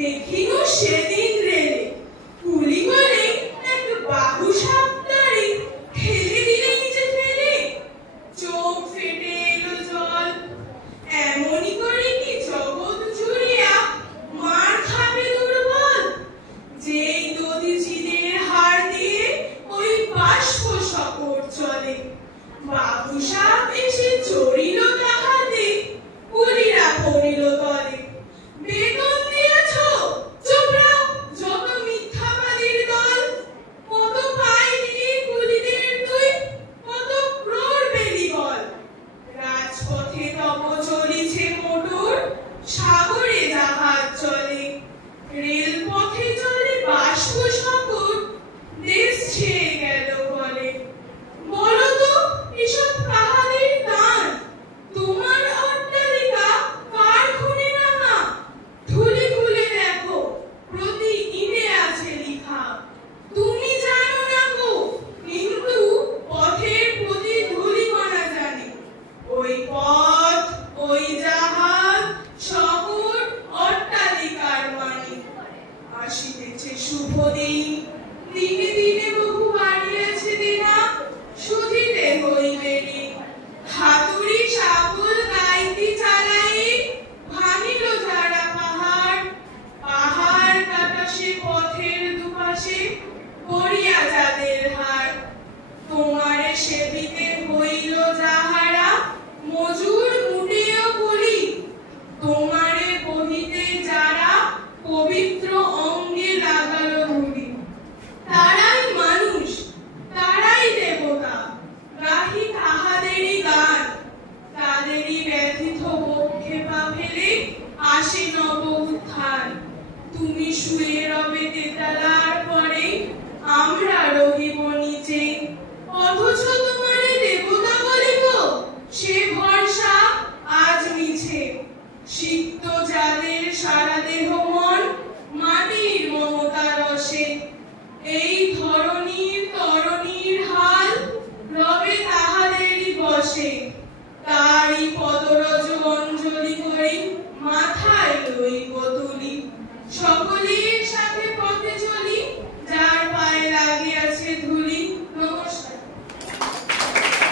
দেখিল সেদিন রেলে কুলি করে এক বাহু সাপটারে ঠেলে দিলে নিচে ফেলে। চোখ ফেটে এলো জল। এমনি করে কি জগৎ জুড়িয়া মার খাবে দুর্বল? যেই দধিচিদের হাড় দিয়ে ওই বাষ্প শকট চলে। বাবু সাপ এসে চড়িল তাহাতে, কুলিরা পড়িল তলে। বেতন দিয়াছ, চুপ রাও, যত মিথ্যাবাদীর দল। কত পাইলি কুলিদের তুই, কত ক্রোড় বেলি বল। রাজপথে তব চলিছে মোটর, সাগরে জাহাজ চলে। রেলপথে চলে বাষ্প শকট, দেশ ছেয়ে গেল বলে। বলো তো এসব কাহাদের দান? তোমার অট্টালিকা কার খুনে রাঙা? ঢুলি খুলে দেখো, প্রতি ইটে আছে লিখা। তুমি জানো না গো, কিন্তু পথের প্রতি ধূলিকণা জানে। ওই পথ, ওই জাহাজ, শকট, অট্টালিকার মানে। আসিতেছে শুভ দিন, দিনে দিনে বহু বাড়িয়াছে দেনা, শুধিতে হইবে ঋণ। হাতুড়ি শাবল গাইতি চালাই, ভাঙিল যারা পাহাড়। পাহাড় কাটা সে পথের দুপাশে, করিয়া যাদের হার। তোমারে সেবিতে হইল যাহারা, মজুর মুটেও কুলি। তোমারে বহিতে যারা, পবিত্র অঙ্গে লাগালো ধুলি। তারাই মানুষ, তারাই দেবতা, গাহি তাহাদেরই গান। তাদেরই ব্যথিত বক্ষে পা ফেলে আসে নব উত্থান। তুমি শুয়ে রবে তেতালার পরে, আমরা রহিব নিচে। অথচ তোমারে দেবতা বলিব, সে ভরসা আজ মিছে। সিক্ত যাদের সারা দেহ মন, মাটির মমতা রসে। এই ধরণীর তরণীর হাল, রবে তাহাদেরই বসে। তারই পদরজ অঞ্জলি করি